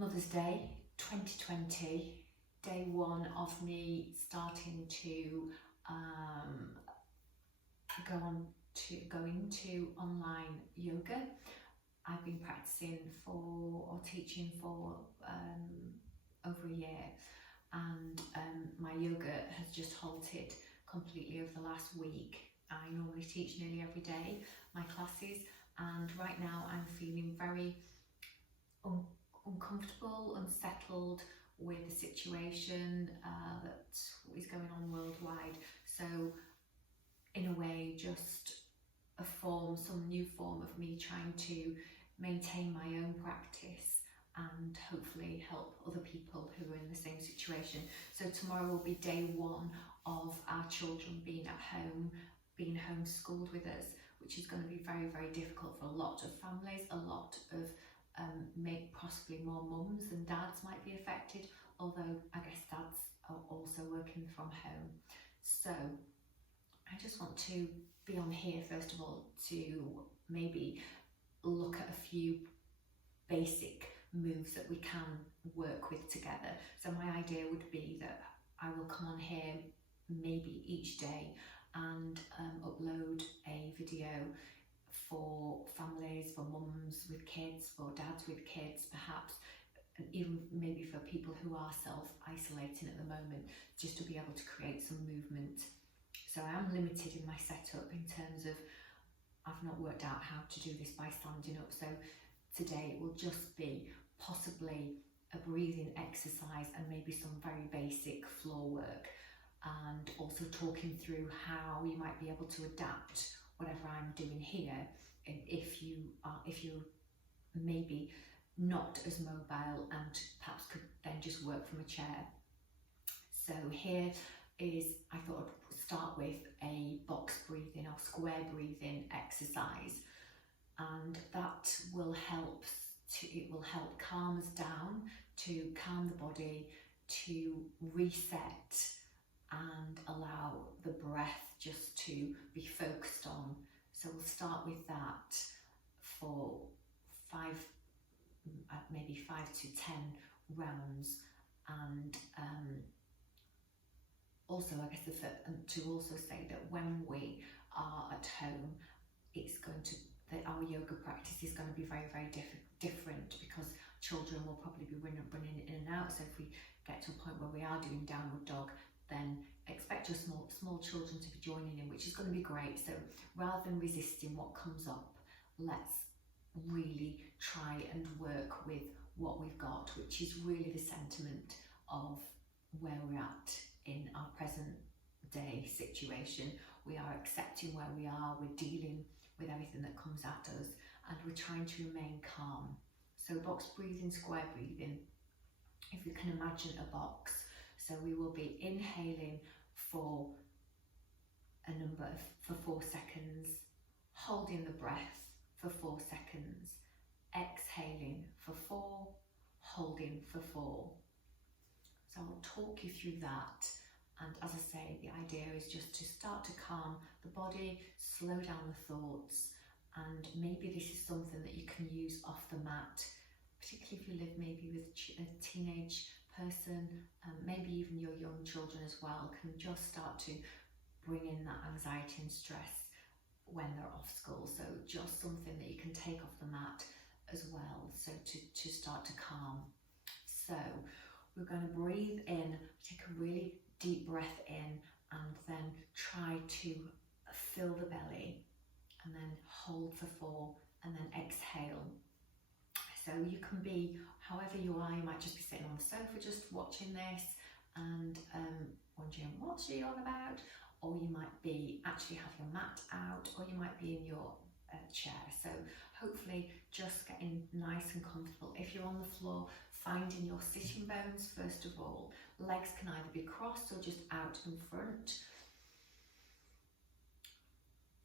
Mother's Day 2020, day one of me starting to go into online yoga. I've been practicing or teaching for over a year, and my yoga has just halted completely over the last week. I normally teach nearly every day my classes, and right now I'm feeling very uncomfortable, unsettled with the situation that is going on worldwide. So in a way, just some new form of me trying to maintain my own practice and hopefully help other people who are in the same situation. So tomorrow will be day one of our children being at home, being homeschooled with us, which is going to be very, very difficult for a lot of families. A lot of possibly more mums than dads might be affected, although I guess dads are also working from home. So I just want to be on here first of all to maybe look at a few basic moves that we can work with together. So my idea would be that I will come on here maybe each day and upload a video for families, for mums with kids, for dads with kids perhaps, and even maybe for people who are self-isolating at the moment, just to be able to create some movement. So I am limited in my setup in terms of I've not worked out how to do this by standing up, so today it will just be possibly a breathing exercise and maybe some very basic floor work, and also talking through how you might be able to adapt whatever I'm doing here, and if you're maybe not as mobile and perhaps could then just work from a chair. So here is, I thought I'd start with a box breathing or square breathing exercise, and that will help calm us down, to calm the body, to reset and allow the breath just to be focused on. So we'll start with that for maybe 5 to 10 rounds, and also I guess to also say that when we are at home, our yoga practice is going to be very, very different, because children will probably be running in and out. So if we get to a point where we are doing downward dog, then expect your small children to be joining in, which is going to be great. So rather than resisting what comes up, let's really try and work with what we've got, which is really the sentiment of where we're at in our present day situation. We are accepting where we are, we're dealing with everything that comes at us, and we're trying to remain calm. So box breathing, square breathing, if you can imagine a box. So we will be inhaling for 4 seconds, holding the breath for 4 seconds, exhaling for 4, holding for 4. So I'll talk you through that, and as I say, the idea is just to start to calm the body, slow down the thoughts, and maybe this is something that you can use off the mat, particularly if you live maybe with a teenage person, maybe even your young children as well, can just start to bring in that anxiety and stress when they're off school. So just something that you can take off the mat as well, so to start to calm. So we're going to breathe in, take a really deep breath in, and then try to fill the belly, and then hold for 4, and then exhale. So you can be however you are. You might just be sitting on the sofa just watching this and wondering what's she on about, or you might be actually have your mat out, or you might be in your chair. So hopefully just getting nice and comfortable. If you're on the floor, finding your sitting bones first of all. Legs can either be crossed or just out in front.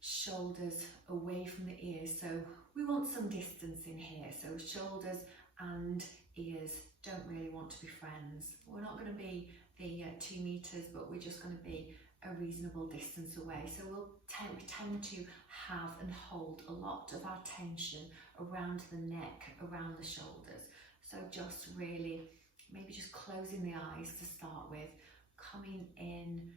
Shoulders away from the ears, so we want some distance in here. So shoulders and ears don't really want to be friends. We're not going to be the 2 meters, but we're just going to be a reasonable distance away. So we tend to have and hold a lot of our tension around the neck, around the shoulders. So So just really, maybe just closing the eyes to start with, coming in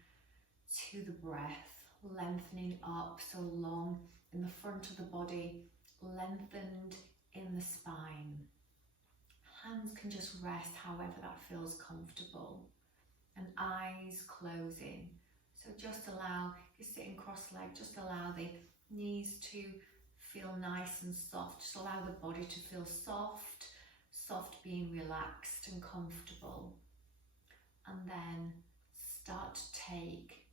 to the breath, lengthening up so long in the front of the body, lengthened in the spine. Hands can just rest however that feels comfortable, and eyes closing. So just allow, if you're sitting cross-legged, just allow the knees to feel nice and soft. Just allow the body to feel soft, soft being relaxed and comfortable. And then start to take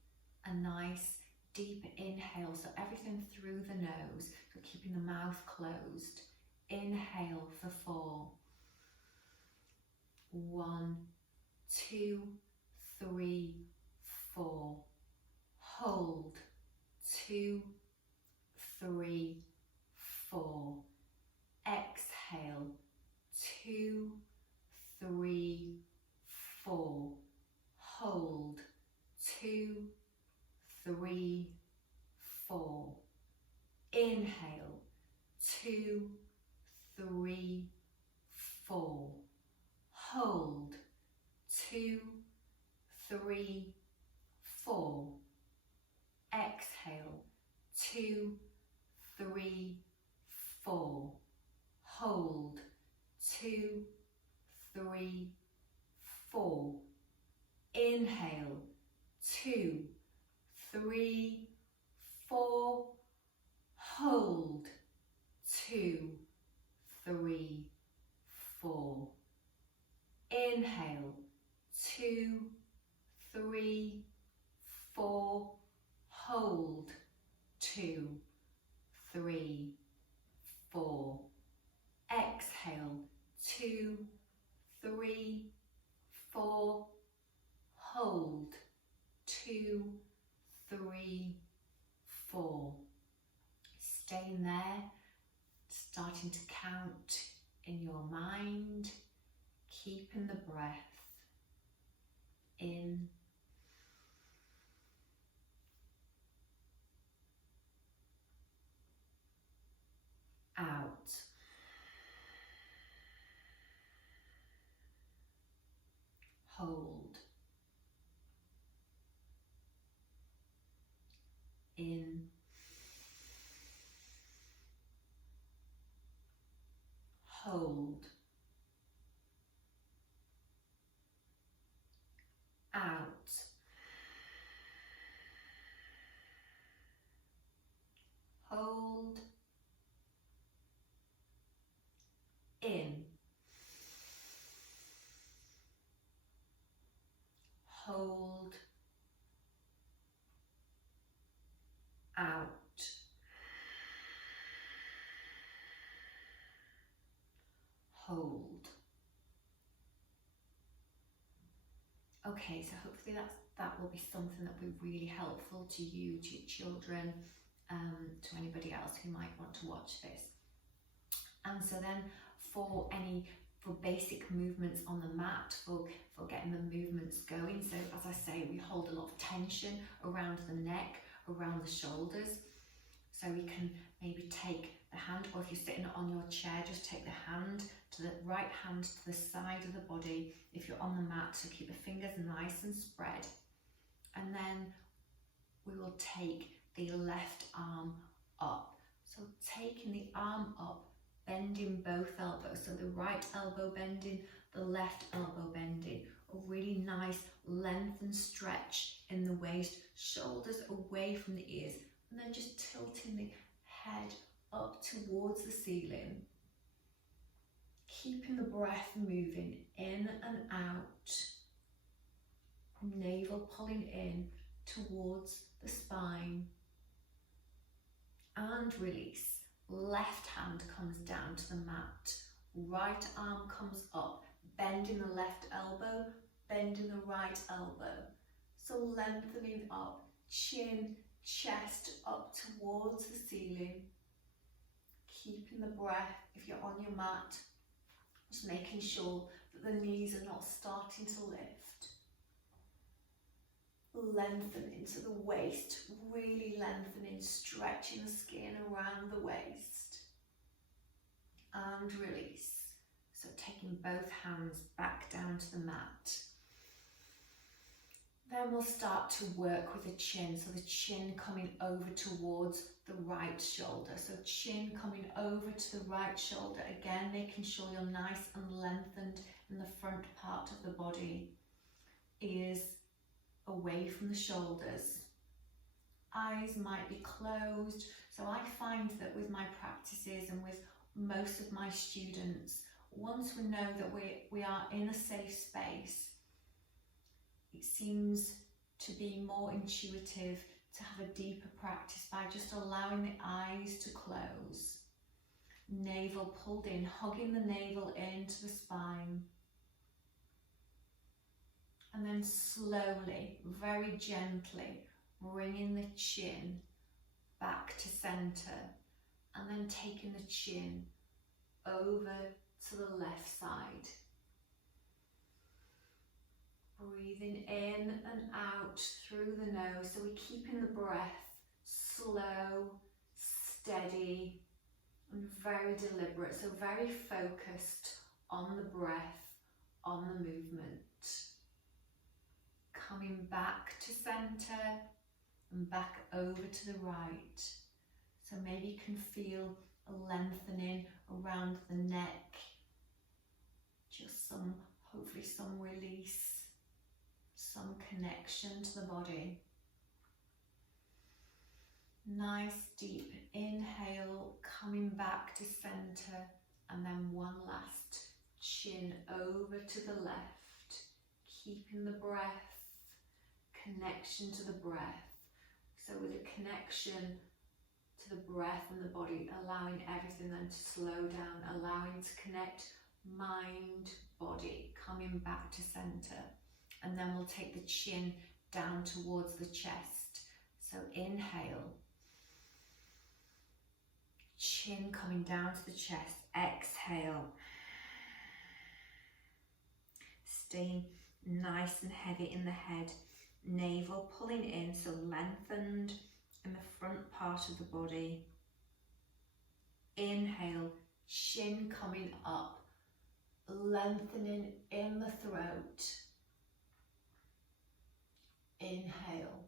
a nice deep inhale, so everything through the nose, so keeping the mouth closed. Inhale for 4. 1, 2, 3, 4. Hold. 2, 3, 4. Exhale. 2, 3, 4. Hold. 2, 3, 4. Inhale. 2, 3, 4. Hold. 2, 3, 4. Exhale. 2, 3, 4. Hold. 2, 3, 4. Inhale. 2, 3, 4. Hold. 2, 3, 4. Inhale. 2, 3, 4. Hold. 2, 3, 4. Exhale. 2, 3, 4. Hold. 2, 3, 4. Staying there, starting to count in your mind, keeping the breath in, out. Hold. In. Hold. Out. Hold. In. Hold. Out. Hold. Okay, so hopefully that will be something that will be really helpful to you, to your children, to anybody else who might want to watch this. And so then for basic movements on the mat, for getting the movements going, so as I say, we hold a lot of tension around the neck, around the shoulders. So we can maybe take the hand, or if you're sitting on your chair, just take the hand to the right hand to the side of the body if you're on the mat, so keep the fingers nice and spread. And then we will take the left arm up. So taking the arm up, bending both elbows, so the right elbow bending, the left elbow bending. A really nice length and stretch in the waist, shoulders away from the ears, and then just tilting the head up towards the ceiling. Keeping the breath moving in and out. Navel pulling in towards the spine. And release. Left hand comes down to the mat. Right arm comes up, bending the left elbow, bending the right elbow. So lengthening up, chin, chest up towards the ceiling. Keeping the breath, if you're on your mat, just making sure that the knees are not starting to lift. Lengthen into the waist, really lengthening, stretching the skin around the waist. And release. So taking both hands back down to the mat. Then we'll start to work with the chin, so the chin coming over towards the right shoulder. So chin coming over to the right shoulder, again making sure you're nice and lengthened in the front part of the body. Ears away from the shoulders. Eyes might be closed. So I find that with my practices and with most of my students, once we know that we are in a safe space, it seems to be more intuitive to have a deeper practice by just allowing the eyes to close. Navel pulled in, hugging the navel into the spine. And then slowly, very gently, bringing the chin back to center. And then taking the chin over to the left side. Breathing in and out through the nose, so we're keeping the breath slow, steady, and very deliberate, so very focused on the breath, on the movement. Coming back to center and back over to the right. So maybe you can feel a lengthening around the neck, just hopefully some release. Some connection to the body. Nice deep inhale, coming back to center, and then one last chin over to the left, keeping the breath, connection to the breath. So with a connection to the breath and the body, allowing everything then to slow down, allowing to connect mind, body, coming back to center. And then we'll take the chin down towards the chest. So inhale. Chin coming down to the chest. Exhale. Staying nice and heavy in the head. Navel pulling in, so lengthened in the front part of the body. Inhale. Chin coming up. Lengthening in the throat. Inhale.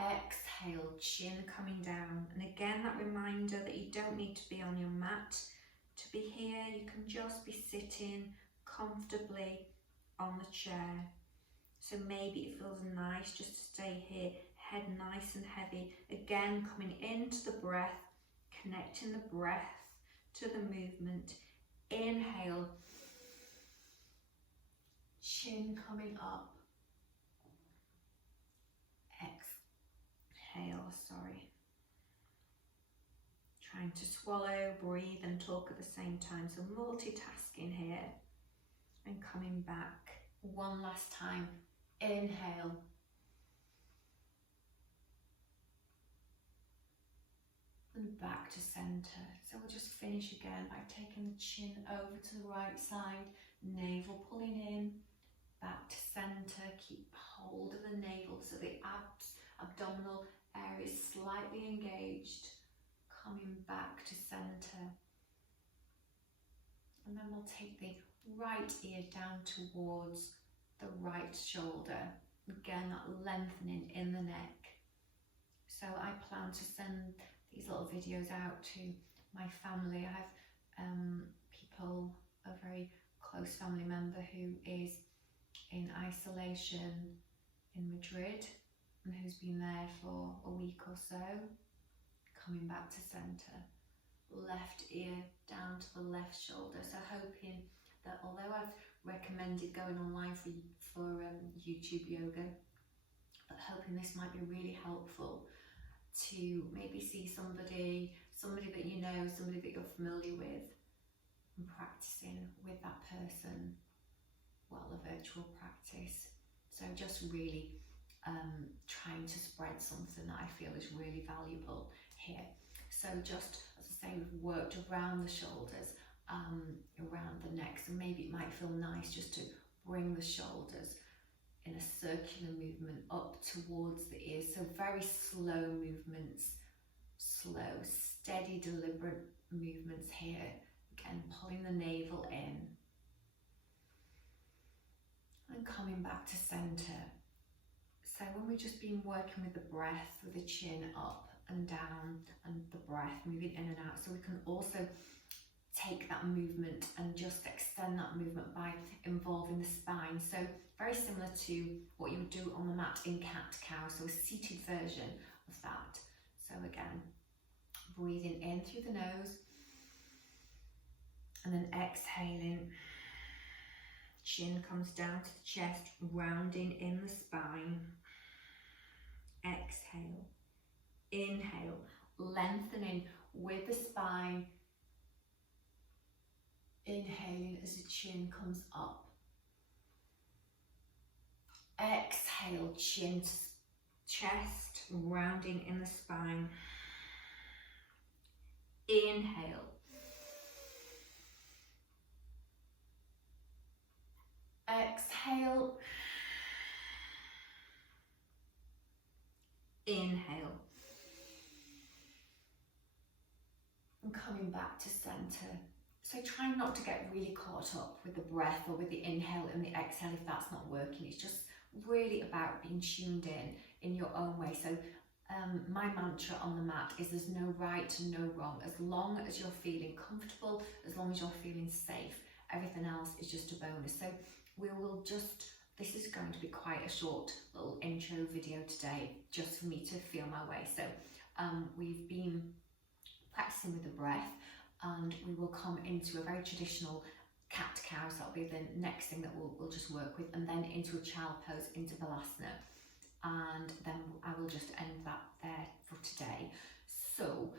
Exhale, chin coming down. And again, that reminder that you don't need to be on your mat to be here. You can just be sitting comfortably on the chair. So maybe it feels nice just to stay here, head nice and heavy. Again, coming into the breath, connecting the breath to the movement. Inhale. Chin coming up. Exhale, sorry. Trying to swallow, breathe and talk at the same time. So multitasking here. And coming back one last time. Inhale. And back to center. So we'll just finish again by taking the chin over to the right side. Navel pulling in. Back to center, keep hold of the navel so the abdominal area is slightly engaged. Coming back to center. And then we'll take the right ear down towards the right shoulder. Again, that lengthening in the neck. So I plan to send these little videos out to my family. I have people, a very close family member who is in isolation in Madrid and who's been there for a week or so, coming back to center. Left ear down to the left shoulder. So hoping that although I've recommended going online for YouTube yoga, but hoping this might be really helpful to maybe see somebody that you know, somebody that you're familiar with, and practicing with that person while a virtual practice. So just really trying to spread something that I feel is really valuable here. So just, as I say, we've worked around the shoulders, around the neck, so maybe it might feel nice just to bring the shoulders in a circular movement up towards the ears. So very slow movements, slow, steady, deliberate movements here Again, pulling the navel in and coming back to center. So when we've just been working with the breath, with the chin up and down and the breath moving in and out, so we can also take that movement and just extend that movement by involving the spine. So very similar to what you would do on the mat in cat-cow, so a seated version of that. So again, breathing in through the nose and then exhaling. Chin comes down to the chest, rounding in the spine. Exhale. Inhale, lengthening with the spine. Inhaling as the chin comes up. Exhale, chin to chest, rounding in the spine. Inhale. Exhale. Inhale. And coming back to center. So try not to get really caught up with the breath or with the inhale and the exhale if that's not working. It's just really about being tuned in your own way. So my mantra on the mat is there's no right and no wrong. As long as you're feeling comfortable, as long as you're feeling safe, everything else is just a bonus. So we will just, this is going to be quite a short little intro video today, just for me to feel my way. So we've been practicing with the breath, and we will come into a very traditional cat-cow, so that'll be the next thing that we'll just work with, and then into a child pose, into Balasana, and then I will just end that there for today. So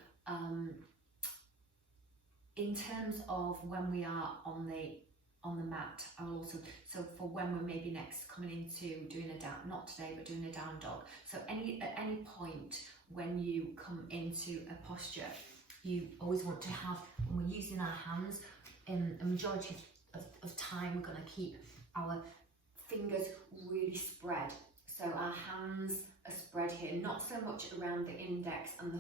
in terms of when we are on the mat, I will also, so for when we're maybe next coming into doing a down, not today, but doing a down dog. So at any point when you come into a posture, you always want to have, when we're using our hands, in a majority of time, we're going to keep our fingers really spread. So our hands are spread here, not so much around the index and the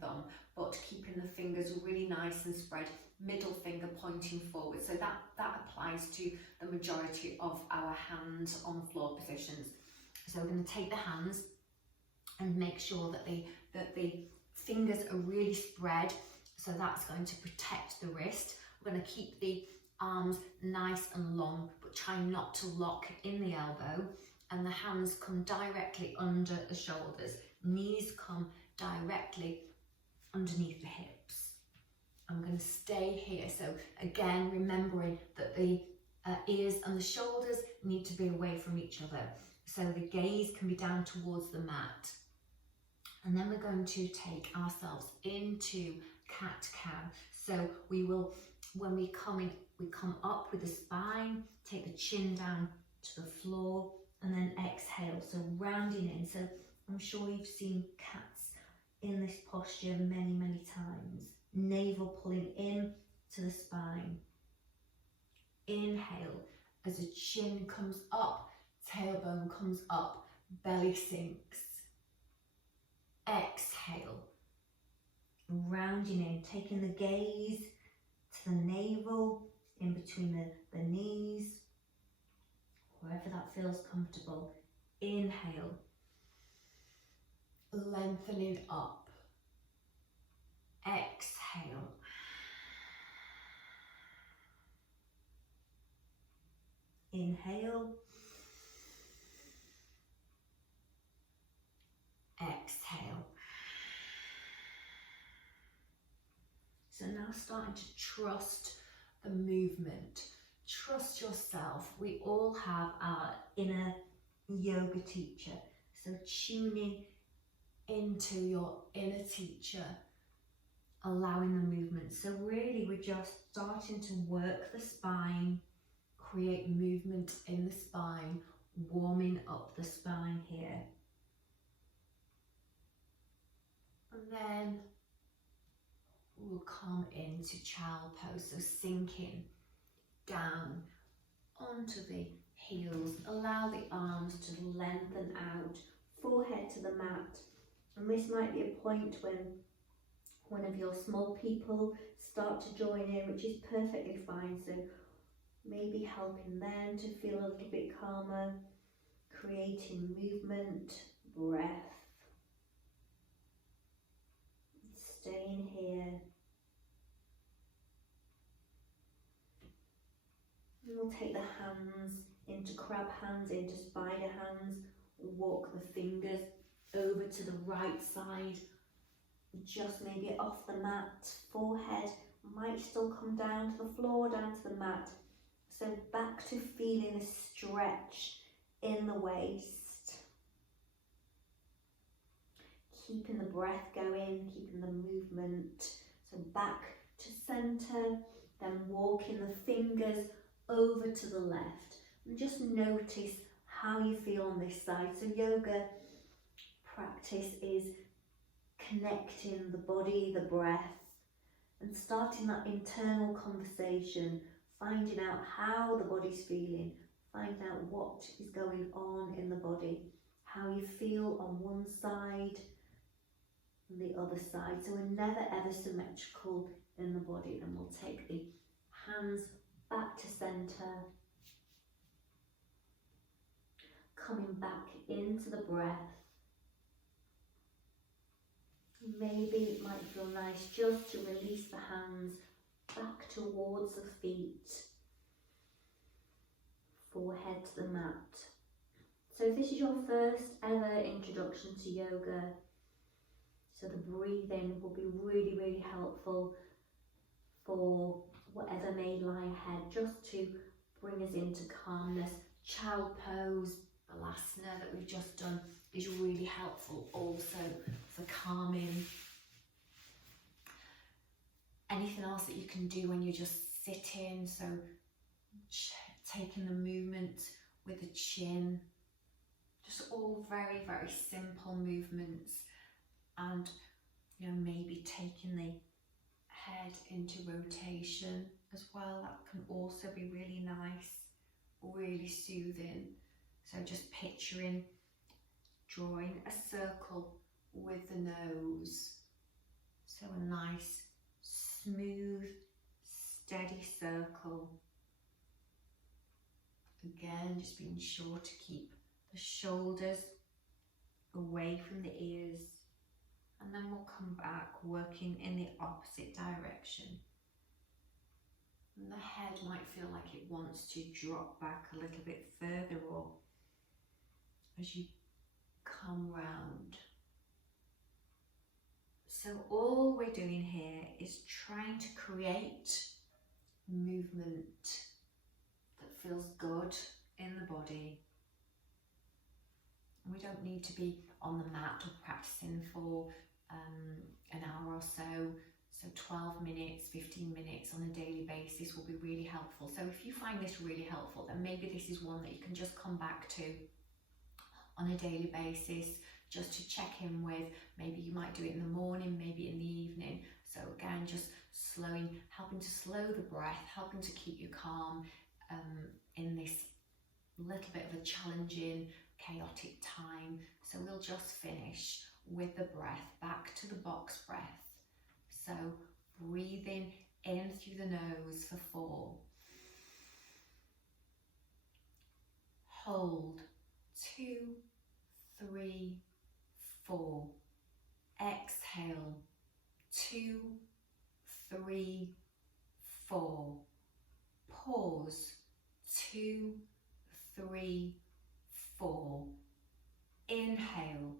thumb, but keeping the fingers really nice and spread, middle finger pointing forward. So that applies to the majority of our hands on floor positions. So we're going to take the hands and make sure that the fingers are really spread, so that's going to protect the wrist. We're going to keep the arms nice and long, but try not to lock in the elbow, and the hands come directly under the shoulders. Knees come directly underneath the hips. I'm going to stay here. So again, remembering that the ears and the shoulders need to be away from each other. So the gaze can be down towards the mat. And then we're going to take ourselves into cat-cow. So we will, when we come in, we come up with the spine, take the chin down to the floor, and then exhale. So rounding in. So I'm sure you've seen cats in this posture many, many times. Navel pulling in to the spine. Inhale as the chin comes up, tailbone comes up, belly sinks. Exhale, rounding in, taking the gaze to the navel, in between the knees, wherever that feels comfortable. Inhale, lengthening up. Exhale. Inhale. Exhale. So now starting to trust the movement. Trust yourself. We all have our inner yoga teacher. So tuning into your inner teacher, allowing the movement. So really we're just starting to work the spine, create movement in the spine, warming up the spine here. And then we'll come into child pose, so sinking down onto the heels. Allow the arms to lengthen out, forehead to the mat. And this might be a point when one of your small people start to join in, which is perfectly fine. So maybe helping them to feel a little bit calmer, creating movement, breath, staying here. And we'll take the hands into crab hands, into spider hands, walk the fingers over to the right side, just maybe off the mat, forehead might still come down to the floor, down to the mat. So back to feeling a stretch in the waist. Keeping the breath going, keeping the movement. So back to centre, then walking the fingers over to the left. And just notice how you feel on this side. So yoga practice is connecting the body, the breath, and starting that internal conversation, finding out how the body's feeling, finding out what is going on in the body, how you feel on one side and the other side. So we're never ever symmetrical in the body. And we'll take the hands back to centre, coming back into the breath. Maybe it might feel nice just to release the hands back towards the feet, forehead to the mat. So if this is your first ever introduction to yoga, so the breathing will be really, really helpful for whatever may lie ahead, just to bring us into calmness. Child pose, Balasana that we've just done, is really helpful also for calming. Anything else that you can do when you're just sitting, so taking the movement with the chin, just all very, very simple movements. And you know, maybe taking the head into rotation as well, that can also be really nice, really soothing. So just picturing drawing a circle with the nose, so a nice smooth steady circle. Again, just being sure to keep the shoulders away from the ears, and then we'll come back working in the opposite direction. And the head might feel like it wants to drop back a little bit further, or as you come round. So all we're doing here is trying to create movement that feels good in the body. We don't need to be on the mat or practicing for an hour or so. So 12 minutes, 15 minutes on a daily basis will be really helpful. So if you find this really helpful, then maybe this is one that you can just come back to on a daily basis, just to check in with. Maybe you might do it in the morning, maybe in the evening. So again, just helping to slow the breath, helping to keep you calm in this little bit of a challenging, chaotic time. So we'll just finish with the breath, back to the box breath. So breathing in through the nose for 4. Hold 2, 3, 4. Exhale 2, 3, 4. Pause 2, 3, 4. Inhale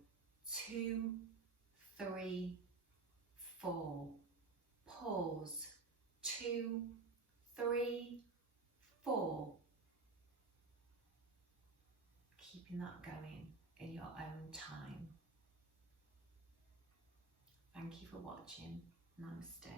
2, 3, 4. Pause 2, 3, 4. Keeping that going in your own time. Thank you for watching. Namaste.